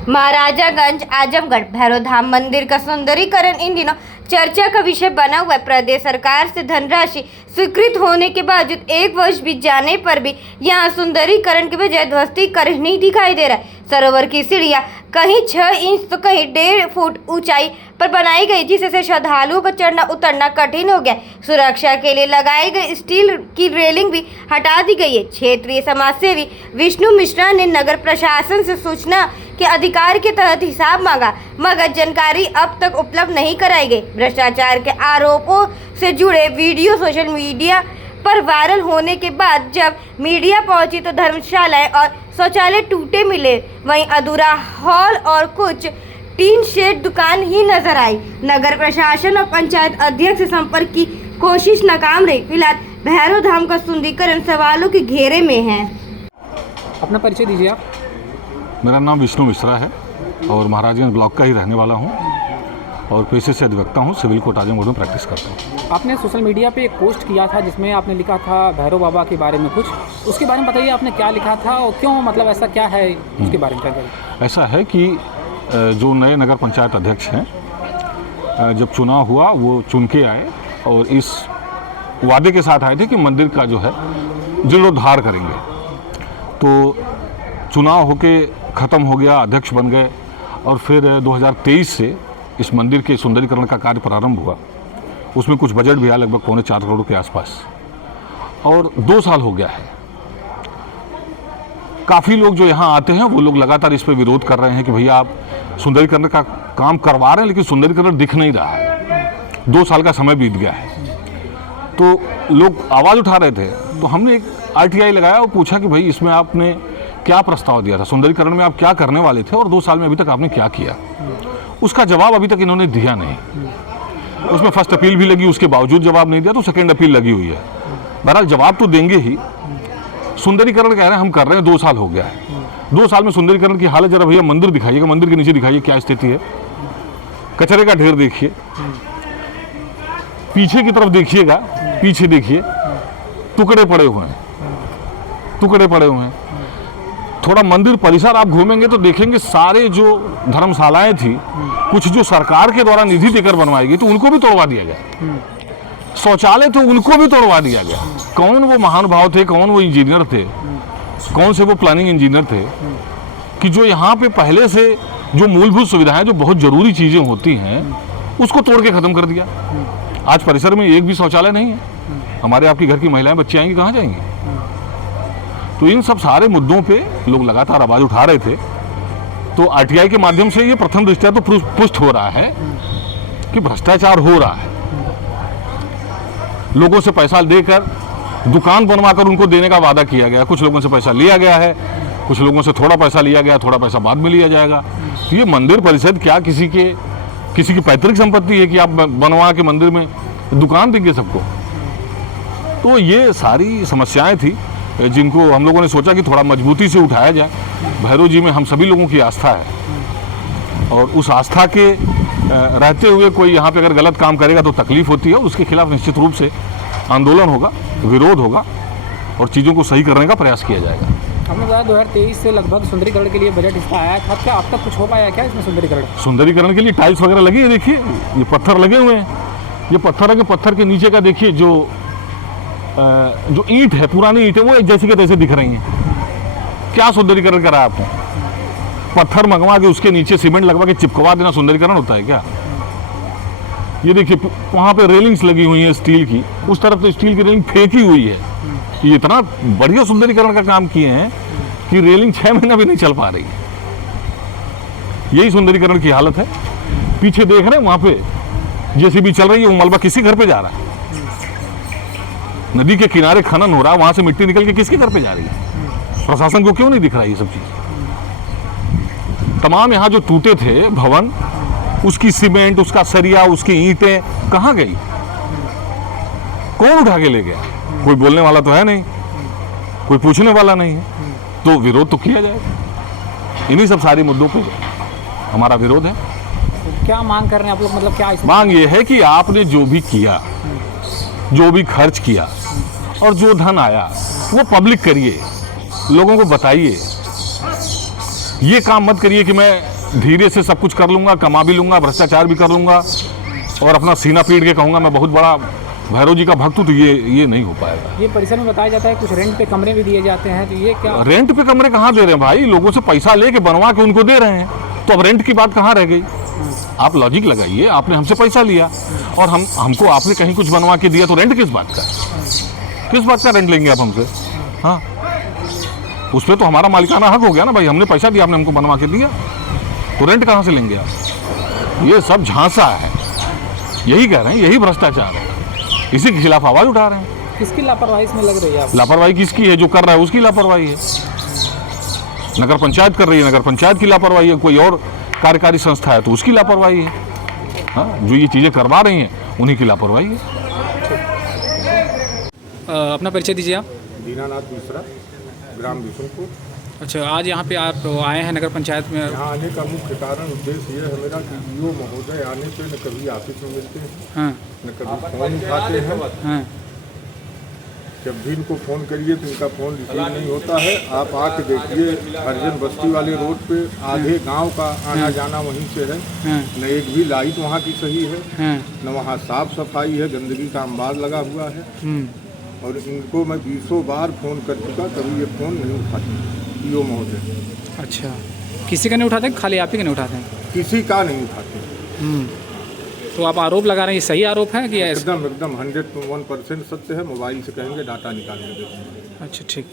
महाराजागंज आजमगढ़ भैरव धाम मंदिर का सौंदर्यीकरण इन दिनों चर्चा का विषय बना हुआ है। प्रदेश सरकार से धनराशि स्वीकृत होने के बावजूद 1 वर्ष बीत जाने पर भी यहाँ सौंदर्यीकरण के बजाय ध्वस्तीकरण नहीं दिखाई दे रहा है। सरोवर की सीढ़ियाँ कहीं 6 इंच तो कहीं 1.5 फुट ऊंचाई पर बनाई गई, जिससे श्रद्धालुओं को चढ़ना उतरना कठिन हो गया। सुरक्षा के लिए लगाई गई स्टील की रेलिंग भी हटा दी गई है। क्षेत्रीय समाजसेवी विष्णु मिश्रा ने नगर प्रशासन से सूचना के अधिकार के तहत हिसाब मांगा, मगर जानकारी अब तक उपलब्ध नहीं कराई गई। भ्रष्टाचार के आरोपों से जुड़े वीडियो सोशल मीडिया पर वायरल होने के बाद जब मीडिया पहुंची तो धर्मशालाएं और शौचालय टूटे मिले, वहीं अधूरा हॉल और कुछ टीन शेड दुकान ही नजर आई। नगर प्रशासन और पंचायत अध्यक्ष से संपर्क की कोशिश नाकाम रही। फिलहाल भैरव धाम का सुंदरीकरण सवालों के घेरे में है। अपना परिचय दीजिए आप। मेरा नाम विष्णु मिश्रा है और महाराजगंज ब्लॉक का ही रहने वाला हूँ और पेशे से अधिवक्ता हूँ। सिविल कोर्ट आजमगढ़ में प्रैक्टिस करता हूँ। आपने सोशल मीडिया पे एक पोस्ट किया था जिसमें आपने लिखा था भैरव बाबा के बारे में कुछ, उसके बारे में बताइए आपने क्या लिखा था और क्यों, मतलब ऐसा क्या है उसके बारे में जानकारी। ऐसा है कि जो नए नगर पंचायत अध्यक्ष हैं, जब चुनाव हुआ वो चुन के आए और इस वादे के साथ आए थे कि मंदिर का जो है जीर्णोद्धार करेंगे। तो चुनाव होके ख़त्म हो गया, अध्यक्ष बन गए और फिर 2023 से इस मंदिर के सुंदरीकरण का कार्य प्रारंभ हुआ। उसमें कुछ बजट भी आया, लगभग 4.25 करोड़ के आसपास, और 2 साल हो गया है। काफ़ी लोग जो यहाँ आते हैं वो लोग लगातार इस पर विरोध कर रहे हैं कि भैया आप सुंदरीकरण का काम करवा रहे हैं लेकिन सुंदरीकरण दिख नहीं रहा है। 2 साल का समय बीत गया है। तो लोग आवाज़ उठा रहे थे, तो हमने एक RTI लगाया और पूछा कि भाई इसमें आपने क्या प्रस्ताव दिया था, सुंदरीकरण में आप क्या करने वाले थे और 2 साल में अभी तक आपने क्या किया। उसका जवाब अभी तक इन्होंने दिया नहीं। उसमें फर्स्ट अपील भी लगी, उसके बावजूद जवाब नहीं दिया, तो सेकेंड अपील लगी हुई है। बहरहाल जवाब तो देंगे ही। सुंदरीकरण कह रहे हैं, हम कर रहे हैं, 2 साल हो गया है। 2 साल में सुंदरीकरण की हालत जरा भैया मंदिर दिखाइएगा, मंदिर के नीचे दिखाइए क्या स्थिति है। कचरे का ढेर देखिए, पीछे की तरफ देखिएगा, पीछे देखिए टुकड़े पड़े हुए हैं, टुकड़े पड़े हुए हैं। थोड़ा मंदिर परिसर आप घूमेंगे तो देखेंगे सारे जो धर्मशालाएं थी, कुछ जो सरकार के द्वारा निधि देकर बनवाई गई तो उनको भी तोड़वा दिया गया। शौचालय थे उनको भी तोड़वा दिया गया। कौन वो महानुभाव थे, कौन वो इंजीनियर थे, कौन से वो प्लानिंग इंजीनियर थे कि जो यहाँ पे पहले से जो मूलभूत सुविधाएं, जो बहुत जरूरी चीजें होती हैं, उसको तोड़ के खत्म कर दिया। आज परिसर में एक भी शौचालय नहीं है। हमारे आपके घर की महिलाएं बच्चे आएंगी कहाँ जाएंगी। तो इन सब सारे मुद्दों पे लोग लगातार आवाज उठा रहे थे। तो RTI के माध्यम से ये प्रथम दृष्टया तो पुष्ट हो रहा है कि भ्रष्टाचार हो रहा है। लोगों से पैसा देकर दुकान बनवाकर उनको देने का वादा किया गया। कुछ लोगों से पैसा लिया गया है, कुछ लोगों से थोड़ा पैसा लिया गया, थोड़ा पैसा बाद में लिया जाएगा। तो ये मंदिर परिषद क्या किसी की पैतृक संपत्ति है कि आप बनवा के मंदिर में दुकान देंगे सबको। तो ये सारी समस्याएं थी जिनको हम लोगों ने सोचा कि थोड़ा मजबूती से उठाया जाए। भैरव जी में हम सभी लोगों की आस्था है और उस आस्था के रहते हुए कोई यहाँ पे अगर गलत काम करेगा तो तकलीफ होती है और उसके खिलाफ निश्चित रूप से आंदोलन होगा, विरोध होगा और चीज़ों को सही करने का प्रयास किया जाएगा। हमने बताया 2023 से लगभग सुंदरीकरण के लिए बजट इसका आया था, क्या अब तक कुछ हो पाया क्या इसमें सुंदरीकरण? सुंदरीकरण के लिए टाइल्स वगैरह लगी है, देखिए ये पत्थर लगे हुए हैं। ये पत्थर के नीचे का देखिए जो ईंट है, पुरानी ईंट है, वो जैसी के तैसे दिख रही हैं। क्या सुंदरीकरण करा आपने? पत्थर मंगवा के उसके नीचे सीमेंट लगवा के चिपकवा देना सुंदरीकरण होता है क्या? ये देखिए वहां पे रेलिंग्स लगी हुई है स्टील की, उस तरफ तो स्टील की रेलिंग फेंकी हुई है। ये इतना बढ़िया सुंदरीकरण का काम किए हैं कि रेलिंग 6 महीना भी नहीं चल पा रही है। यही सुंदरीकरण की हालत है। पीछे देख रहे हैं वहां पे JCB चल रही है, वो मलबा किसी घर पे जा रहा है। नदी के किनारे खनन हो रहा है, वहां से मिट्टी निकल के किसके घर पे जा रही है? प्रशासन को क्यों नहीं दिख रहा ये सब चीज? तमाम यहाँ जो टूटे थे भवन, उसकी सीमेंट, उसका सरिया, उसकी ईंटें कहाँ गई? कौन उठा के ले गया? कोई बोलने वाला तो है नहीं, कोई पूछने वाला नहीं है। तो विरोध तो किया जाएगा। इन्हीं सब सारे मुद्दों पे हमारा विरोध है। तो क्या मांग कर रहे हैं आप लोग, मतलब क्या मांग ये है कि आपने जो भी किया, जो भी खर्च किया और जो धन आया वो पब्लिक करिए, लोगों को बताइए। ये काम मत करिए कि मैं धीरे से सब कुछ कर लूँगा, कमा भी लूँगा, भ्रष्टाचार भी कर लूँगा और अपना सीना पीट के कहूँगा मैं बहुत बड़ा भैरव जी का भक्त हूँ, तो ये नहीं हो पाएगा। ये परिसर में बताया जाता है कुछ रेंट पे कमरे भी दिए जाते हैं, तो ये क्या? रेंट पे कमरे कहाँ दे रहे हैं भाई? लोगों से पैसा लेके बनवा के उनको दे रहे हैं, तो अब रेंट की बात कहाँ रह गई? आप लॉजिक लगाइए, आपने हमसे पैसा लिया और हमको आपने कहीं कुछ बनवा के दिया, तो रेंट किस बात का? किस बात का रेंट लेंगे आप हमसे? हाँ, उस पर तो हमारा मालिकाना हक हो गया ना भाई, हमने पैसा दिया, आपने हमको बनवा के दिया, तो रेंट कहाँ से लेंगे आप? ये सब झांसा है, यही कह रहे हैं, यही भ्रष्टाचार है, इसी के खिलाफ आवाज उठा रहे हैं। किसकी लापरवाही इसमें लग रही है आपको? लापरवाही किसकी है? जो कर रहा है उसकी लापरवाही है। नगर पंचायत कर रही है, नगर पंचायत की लापरवाही है, कोई और कार्यकारी संस्था है तो उसकी लापरवाही है। हाँ, जो ये चीज़ें करवा रही हैं उन्हीं की लापरवाही है। अपना परिचय दीजिए आप। दीनानाथ मिश्रा, ग्राम बिशुनपुर। अच्छा, आज यहाँ पे आप आए हैं नगर पंचायत में। यहाँ आने का मुख्य कारण उद्देश्य ये है मेरा कि ईओ महोदय आने पे न कभी ऑफिस में मिलते हैं, हाँ न कभी फ़ोन उठाते हैं। हाँ जब भी इनको फ़ोन करिए तो इनका फ़ोन रिसीव नहीं होता है। आप आके देखिए, हरिजन बस्ती वाले रोड पे आधे गांव का आना जाना वहीं से है, हाँ न एक भी लाइट वहाँ की सही है, हाँ न वहाँ साफ सफाई है, गंदगी का अंबार लगा हुआ है। और इनको मैं 20 बार फ़ोन कर चुका, कभी ये फ़ोन नहीं उठाते ईओ महोदय। अच्छा, किसी का नहीं उठाते, खाली आप ही का नहीं उठाते हैं? किसी का नहीं उठाते। तो आप आरोप लगा रहे हैं, ये सही आरोप है कि ऐसा? एकदम 101% सत्य है। मोबाइल से कहेंगे डाटा निकाल के देते हैं। अच्छा, ठीक।